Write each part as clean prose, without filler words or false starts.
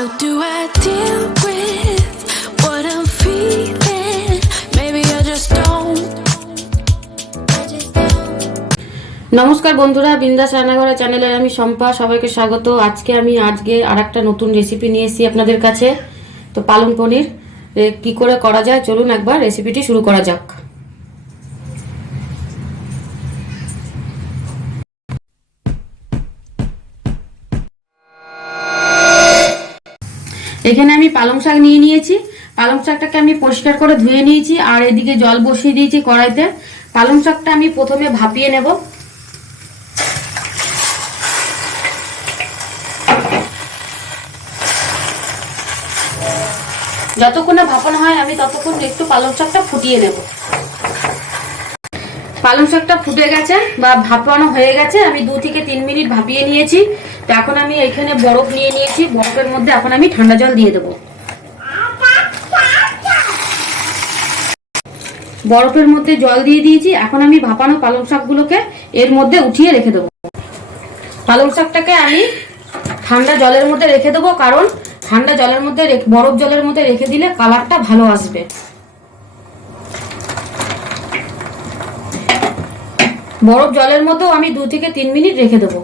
How do I deal with what I'm feeling? Maybe I just don't. নমস্কার বন্ধুরা, বিন্দাস রান্নাঘরের চ্যানেলে আমি শম্পা, সবাইকে স্বাগত। আজকে আরেকটা নতুন রেসিপি নিয়ে এসেছি আপনাদের কাছে। তো পালং পনির কি করে করা যায় চলুন একবার রেসিপিটি শুরু করা যাক। এখানে আমি পালং শাক নিয়ে নিয়েছি। পালং শাকটাকে আমি পরিষ্কার করে ধুয়ে নিয়েছি আর এদিকে জল বসিয়ে দিয়েছি কড়াইতে। পালং শাকটা আমি প্রথমে ভাপিয়ে নেব। যতক্ষণ না ভাপানো হয় আমি ততক্ষণ একটু পালং শাকটা ফুটিয়ে নেব। পালং শাকটা ফুটে গেছে বা ভাপানো হয়ে গেছে, আমি 2 থেকে 3 মিনিট ভাপিয়ে নিয়েছি। তো এখন আমি এখানে বরফ নিয়ে নিয়েছি, বরফের মধ্যে এখন আমি ঠান্ডা জল দিয়ে দেব। বরফের মধ্যে জল দিয়ে দিয়েছি, এখন আমি ভাপানো পালং শাকগুলোকে এর মধ্যে উঠিয়ে রেখে দেবো। পালং শাকটাকে আমি ঠান্ডা জলের মধ্যে রেখে দেবো, কারণ ঠান্ডা জলের মধ্যে বরফ জলের মধ্যে রেখে দিলে কালারটা ভালো আসবে। বরফ জলের মধ্যেও আমি 2 থেকে 3 মিনিট রেখে দেবো।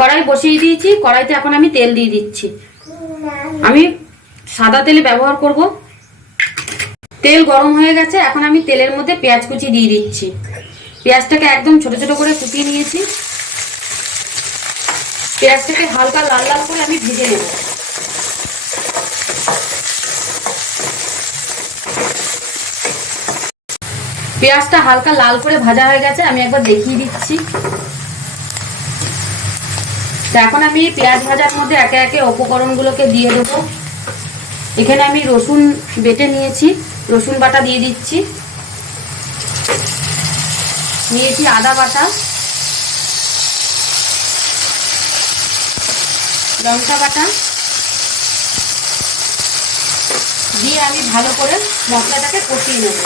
কড়াই বসিয়ে দিয়েছি, কড়াইতে এখন আমি তেল দিয়ে দিচ্ছি। আমি সাদা তেল ব্যবহার করব। তেল গরম হয়ে গেছে, এখন আমি তেলের মধ্যে পেঁয়াজ কুচি দিয়ে দিচ্ছি। পেঁয়াজটাকে একদম ছোট ছোট করে কুচিয়ে নিয়েছি। পেঁয়াজটাকে হালকা লাল লাল করে আমি ভেজে নেব। পেঁয়াজটা হালকা লাল করে ভাজা হয়ে গেছে, আমি একবার দেখিয়ে দিচ্ছি। এখন আমি পেঁয়াজ ভাজার মধ্যে একে একে উপকরণগুলোকে দিয়ে দেবো। এখানে আমি রসুন বেটে নিয়েছি, রসুন বাটা দিয়ে দিচ্ছি। নিয়েছি আদা বাটা, লঙ্কা বাটা দিয়ে আমি ভালো করে মশলাটাকে কষিয়ে নেব।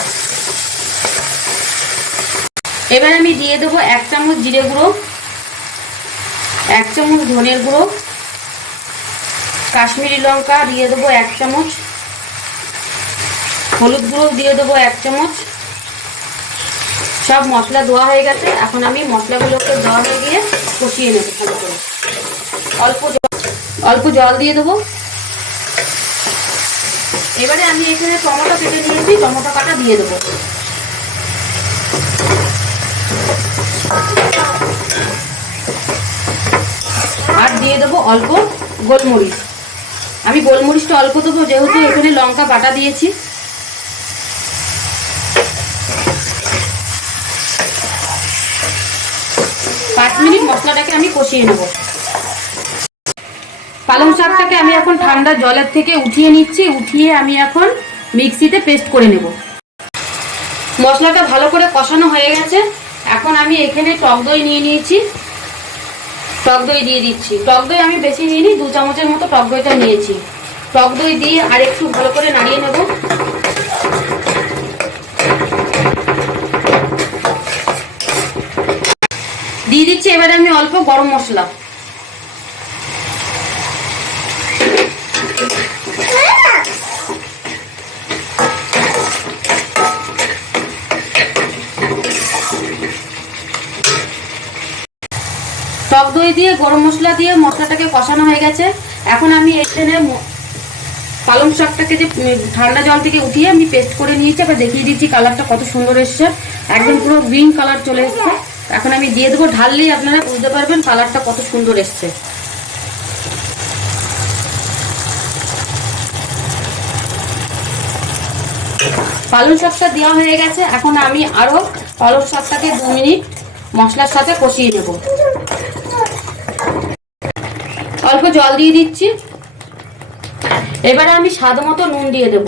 এবার আমি দিয়ে দেবো 1 চামচ জিরে গুঁড়ো, 1 চামচ ধনের গুঁড়ো, কাশ্মীরি লঙ্কা দিয়ে দেবো 1 চামচ, হলুদ গুঁড়ো দিয়ে দেবো 1 চামচ। সব মশলা ধোয়া হয়ে গেছে, এখন আমি মশলাগুলোকে ধোয়া হয়ে গিয়ে কষিয়ে নেব ভালো করে। অল্প জল দিয়ে দেবো। এবারে আমি এখানে টমেটো কেটে নিয়েছি, টমেটো কাটা দিয়ে দেবো। আর দিয়ে দেবো অল্প গোলমরিচ। আমি গোলমরিচটা অল্প দেবো, যেহেতু এখানে লঙ্কা বাটা দিয়েছি। পাঁচ মিনিট মশলাটাকে আমি কষিয়ে নেব। পালং শাকটাকে আমি এখন ঠান্ডা জলের থেকে উঠিয়ে নিচ্ছি, উঠিয়ে আমি এখন মিক্সিতে পেস্ট করে নেব। মশলাটা ভালো করে কষানো হয়ে গেছে, এখন আমি এখানে টক দই নিয়ে নিয়েছি, টক দই দিয়ে দিচ্ছি। টক দই আমি বেশি নিইনি, 2 চামচের মতো টক দইটা নিয়েছি। টক দই দিয়ে আর একটু ভালো করে নাড়িয়ে নেব। দিয়ে দিচ্ছি এবারে আমি অল্প গরম মশলা। টক দই দিয়ে গরম মশলা দিয়ে মশলাটাকে কষানো হয়ে গেছে। এখন আমি এখানে পালং শাকটাকে যে ঠান্ডা জল থেকে উঠিয়ে আমি পেস্ট করে নিয়েছি, আবার দেখিয়ে দিচ্ছি কালারটা কত সুন্দর এসছে, একদম পুরো গ্রিন কালার চলে এসছে। এখন আমি দিয়ে দেবো, ঢাললেই আপনারা বুঝতে পারবেন কালারটা কত সুন্দর এসছে। পালং শাকটা দেওয়া হয়ে গেছে, এখন আমি আরো পালং শাকটাকে 2 মিনিট মশলার সাথে কষিয়ে নেব। অল্প জল দিয়ে দিচ্ছি। এবারে আমি স্বাদ মতো নুন দিয়ে দেব।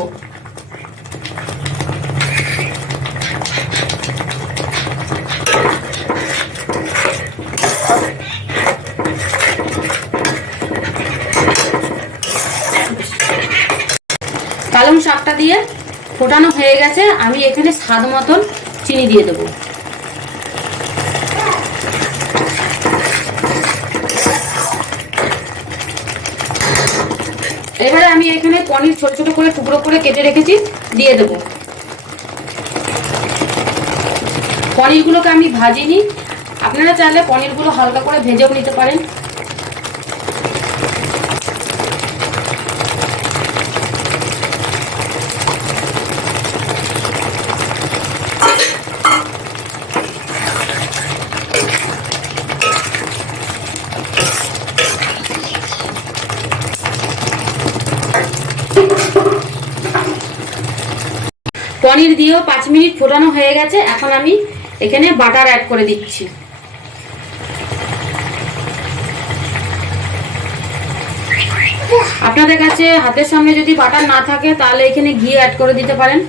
পালং শাকটা দিয়ে ফোটানো হয়ে গেছে, আমি এখানে স্বাদ মতন চিনি দিয়ে দেবো। এবারে আমি এখানে পনির ছোট ছোট করে টুকরো করে কেটে রেখেছি, দিয়ে দেবো। পনিরগুলোকে আমি ভাজিনি, আপনারা চাইলে পনিরগুলো হালকা করে ভেজেও নিতে পারেন। পনির দিয়েও 5 মিনিট ফোটানো হয়ে গেছে। এখন আমি এখানে বাটার অ্যাড করে দিচ্ছি। আপনাদের কাছে হাতের সামনে যদি বাটার না থাকে তাহলে এখানে ঘি অ্যাড করে দিতে পারেন।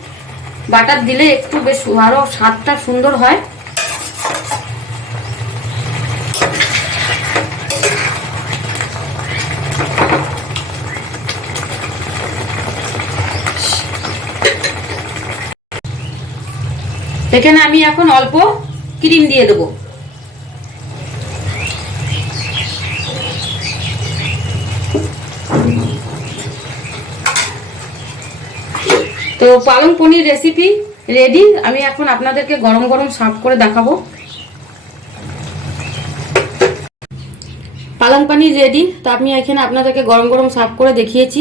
বাটার দিলে একটু বেশ আরো স্বাদটা সুন্দর হয়। এখানে আমি এখন অল্প ক্রিম দিয়ে দেবো। তো পালং পনির রেসিপি রেডি। আমি এখন আপনাদেরকে গরম গরম সার্ভ করে দেখাবো। পালং পনির রেডি। তো আমি এখানে আপনাদেরকে গরম গরম সার্ভ করে দেখিয়েছি।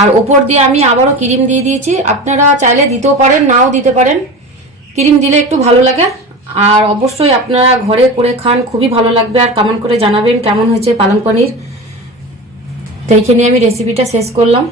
আর ওপর দিয়ে আমি আবারও ক্রিম দিয়ে দিয়েছি। আপনারা চাইলে দিতেও পারেন, নাও দিতে পারেন। ক্রিম দিলে একটু ভালো লাগে। আর অবশ্যই আপনারা ঘরে করে খান, খুবই ভালো লাগবে। আর কমেন্ট করে জানাবেন কেমন হয়েছে পালং পনির। তো এইখানে আমি রেসিপিটা শেষ করলাম।